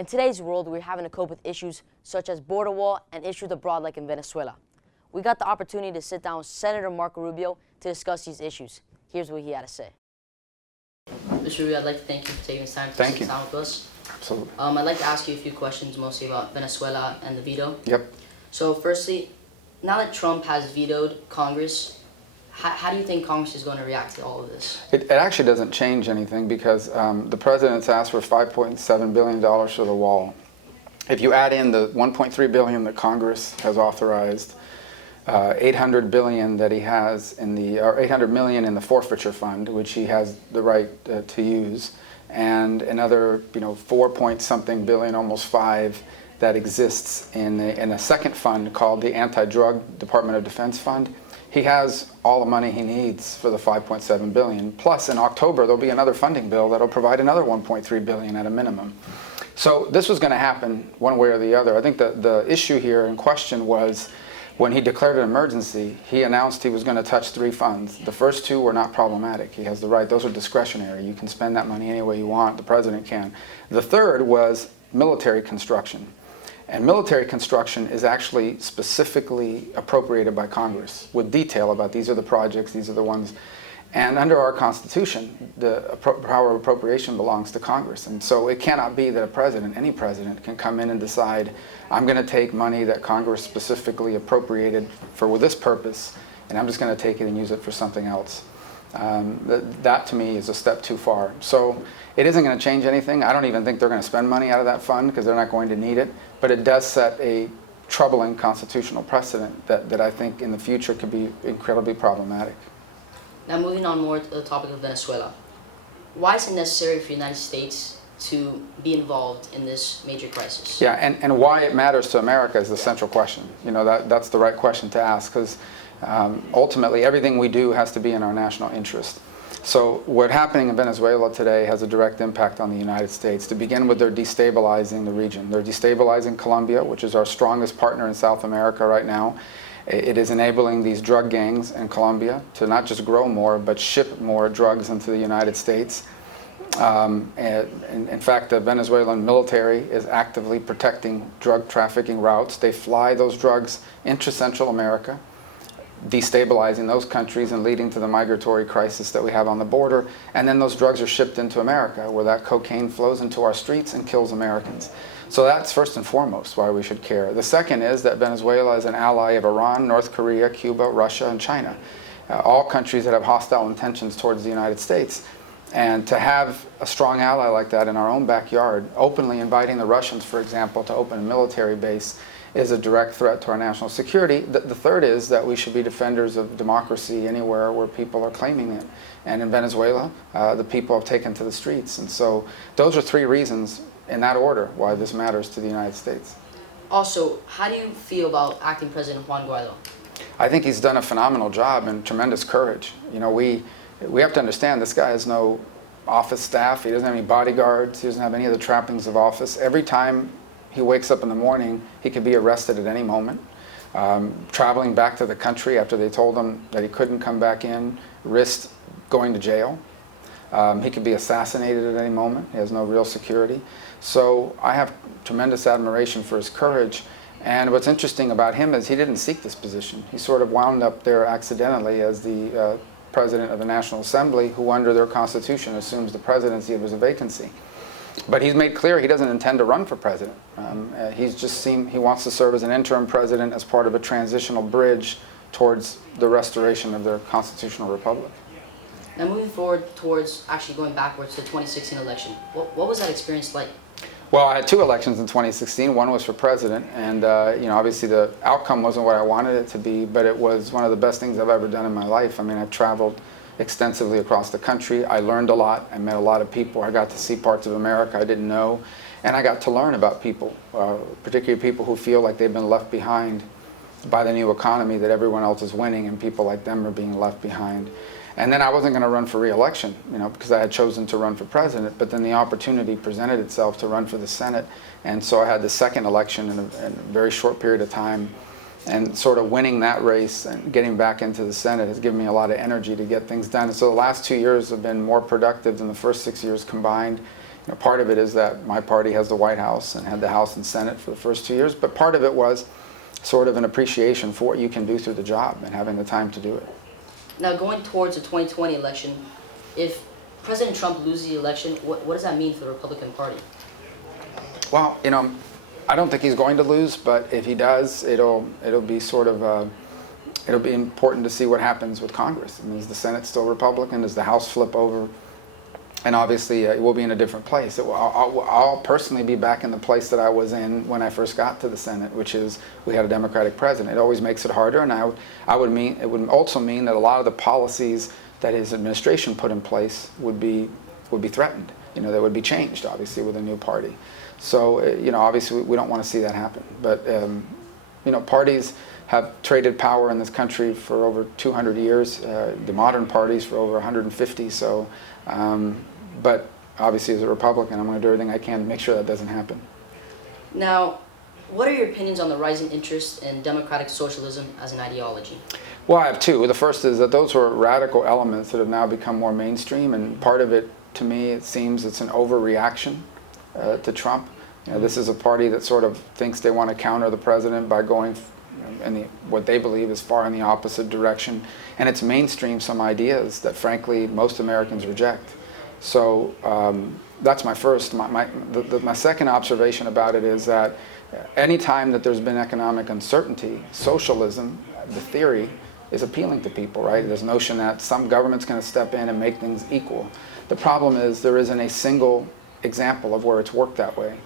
In today's world, we're having to cope with issues such as border wall and issues abroad like in Venezuela. We got the opportunity to sit down with Senator Marco Rubio to discuss these issues. Here's what he had to say. Mr. Rubio, I'd like to thank you for taking the time to sit down with us. Absolutely. I'd like to ask you a few questions, mostly about Venezuela and the veto. Yep. So firstly, now that Trump has vetoed Congress, how do you think Congress is going to react to all of this? It actually doesn't change anything because the president's asked for $5.7 billion for the wall. If you add in the $1.3 billion that Congress has authorized, $800 billion that he has in the, or $800 million in the forfeiture fund, which he has the right to use, and another, 4-point-something billion, almost 5, that exists in a second fund called the Anti-Drug Department of Defense Fund. He has all the money he needs for the $5.7 billion. Plus, in October, there'll be another funding bill that'll provide another $1.3 billion at a minimum. So this was going to happen one way or the other. I think the issue here in question was when he declared an emergency, he announced he was going to touch 3 funds. The first 2 were not problematic. He has the right. Those are discretionary. You can spend that money any way you want. The president can. The third was military construction. And military construction is actually specifically appropriated by Congress with detail about these are the projects, these are the ones. And under our Constitution, the power of appropriation belongs to Congress. And so it cannot be that a president, any president, can come in and decide, I'm going to take money that Congress specifically appropriated for this purpose, and I'm just going to take it and use it for something else. That to me is a step too far. So it isn't going to change anything. I don't even think they're going to spend money out of that fund because they're not going to need it. But it does set a troubling constitutional precedent that I think in the future could be incredibly problematic. Now moving on more to the topic of Venezuela. Why is it necessary for the United States to be involved in this major crisis? Yeah, and why it matters to America is the central question. That's the right question to ask because ultimately everything we do has to be in our national interest. So what's happening in Venezuela today has a direct impact on the United States. To begin with, they're destabilizing the region. They're destabilizing Colombia, which is our strongest partner in South America right now. It is enabling these drug gangs in Colombia to not just grow more, but ship more drugs into the United States. In fact, the Venezuelan military is actively protecting drug trafficking routes. They fly those drugs into Central America, destabilizing those countries and leading to the migratory crisis that we have on the border. And then those drugs are shipped into America, where that cocaine flows into our streets and kills Americans. So that's first and foremost why we should care. The second is that Venezuela is an ally of Iran, North Korea, Cuba, Russia, and China, all countries that have hostile intentions towards the United States. And to have a strong ally like that in our own backyard, openly inviting the Russians, for example, to open a military base, is a direct threat to our national security. The third is that we should be defenders of democracy anywhere where people are claiming it. And in Venezuela, the people have taken to the streets. And so those are 3 reasons in that order why this matters to the United States. Also, how do you feel about acting President Juan Guaido? I think he's done a phenomenal job and tremendous courage. We have to understand this guy has no office staff. He doesn't have any bodyguards. He doesn't have any of the trappings of office. Every time he wakes up in the morning, he could be arrested at any moment. Traveling back to the country after they told him that he couldn't come back in, risked going to jail. He could be assassinated at any moment. He has no real security. So I have tremendous admiration for his courage. And what's interesting about him is he didn't seek this position. He sort of wound up there accidentally as the president of the National Assembly, who under their constitution assumes the presidency if there's a vacancy. But he's made clear he doesn't intend to run for president. He wants to serve as an interim president as part of a transitional bridge towards the restoration of their constitutional republic. Now moving forward towards actually going backwards to the 2016 election, what was that experience like? Well, I had 2 elections in 2016. One was for president, and obviously the outcome wasn't what I wanted it to be, but it was one of the best things I've ever done in my life. I mean, I've traveled extensively across the country. I learned a lot. I met a lot of people. I got to see parts of America I didn't know, and I got to learn about people, particularly people who feel like they've been left behind by the new economy, that everyone else is winning and people like them are being left behind. And then I wasn't going to run for re-election, because I had chosen to run for president, but then the opportunity presented itself to run for the Senate, and so I had the second election in a very short period of time, and sort of winning that race and getting back into the Senate has given me a lot of energy to get things done. And so the last 2 years have been more productive than the first 6 years combined Part of it is that my party has the White House and had the House and Senate for the first 2 years, but part of it was sort of an appreciation for what you can do through the job and having the time to do it. Now, going towards the 2020 election, if President Trump loses the election, what does that mean for the Republican Party? Well, I don't think he's going to lose, but if he does, it'll be sort of it'll be important to see what happens with Congress. I mean, is the Senate still Republican? Does the House flip over? And obviously, we'll be in a different place. I'll personally be back in the place that I was in when I first got to the Senate, which is we had a Democratic president. It always makes it harder, and it would also mean that a lot of the policies that his administration put in place would be threatened. They would be changed, obviously, with a new party. So, obviously, we don't want to see that happen. But, parties have traded power in this country for over 200 years, the modern parties for over 150. So, but obviously as a Republican, I'm going to do everything I can to make sure that doesn't happen. Now, what are your opinions on the rising interest in democratic socialism as an ideology? Well, I have two. The first is that those are radical elements that have now become more mainstream, and part of it, to me, it seems it's an overreaction to Trump. This is a party that sort of thinks they want to counter the president by going in what they believe is far in the opposite direction, and it's mainstream some ideas that frankly most Americans reject. So that's my first. My second observation about it is that any time that there's been economic uncertainty, socialism, the theory, is appealing to people, right? This notion that some government's going to step in and make things equal. The problem is there isn't a single example of where it's worked that way.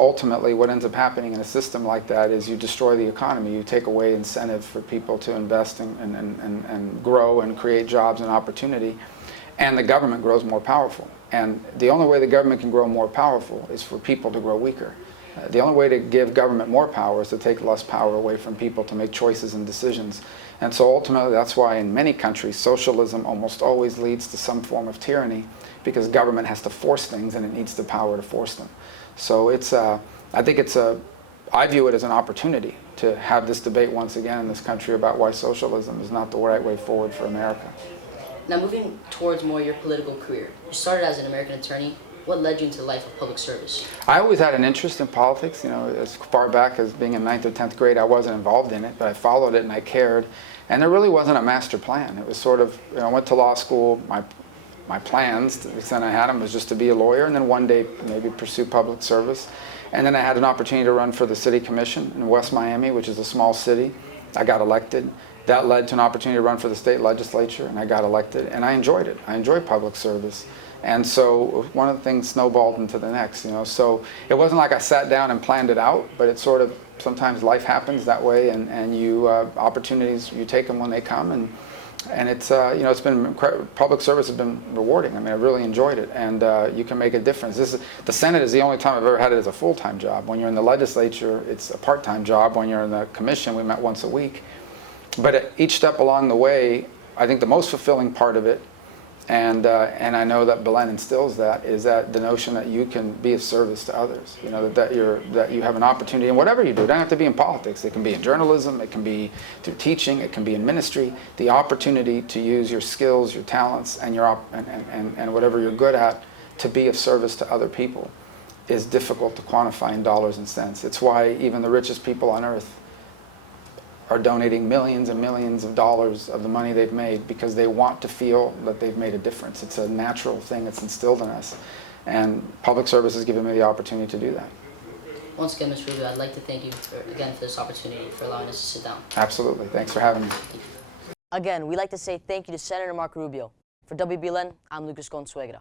Ultimately, what ends up happening in a system like that is you destroy the economy. You take away incentive for people to invest and grow and create jobs and opportunity, and the government grows more powerful. And the only way the government can grow more powerful is for people to grow weaker. The only way to give government more power is to take less power away from people to make choices and decisions. And so ultimately, that's why in many countries, socialism almost always leads to some form of tyranny, because government has to force things and it needs the power to force them. So I view it as an opportunity to have this debate once again in this country about why socialism is not the right way forward for America. Now, moving towards more your political career, you started as an American attorney. What led you into the life of public service? I always had an interest in politics. As far back as being in 9th or 10th grade, I wasn't involved in it, but I followed it and I cared. And there really wasn't a master plan. It was sort of, I went to law school. My plans, to the extent I had them, was just to be a lawyer and then one day maybe pursue public service. And then I had an opportunity to run for the city commission in West Miami, which is a small city. I got elected. That led to an opportunity to run for the state legislature, and I got elected. And I enjoyed it. I enjoyed public service. And so one of the things snowballed into the next, So it wasn't like I sat down and planned it out, but it sort of, sometimes life happens that way, and you, opportunities, you take them when they come. And it's, it's been public service has been rewarding. I mean, I really enjoyed it, and you can make a difference. The Senate is the only time I've ever had it as a full-time job. When you're in the legislature, it's a part-time job. When you're in the commission, we met once a week. But at each step along the way, I think the most fulfilling part of it, and I know that Belen instills that, is that the notion that you can be of service to others. That you have an opportunity in whatever you do. It doesn't have to be in politics. It can be in journalism. It can be through teaching. It can be in ministry. The opportunity to use your skills, your talents, and and whatever you're good at to be of service to other people is difficult to quantify in dollars and cents. It's why even the richest people on earth are donating millions and millions of dollars of the money they've made because they want to feel that they've made a difference. It's a natural thing that's instilled in us. And public service has given me the opportunity to do that. Once again, Mr. Rubio, I'd like to thank you again for this opportunity, for allowing us to sit down. Absolutely. Thanks for having me. Again, we'd like to say thank you to Senator Marco Rubio. For WBLN, I'm Lucas Consuegra.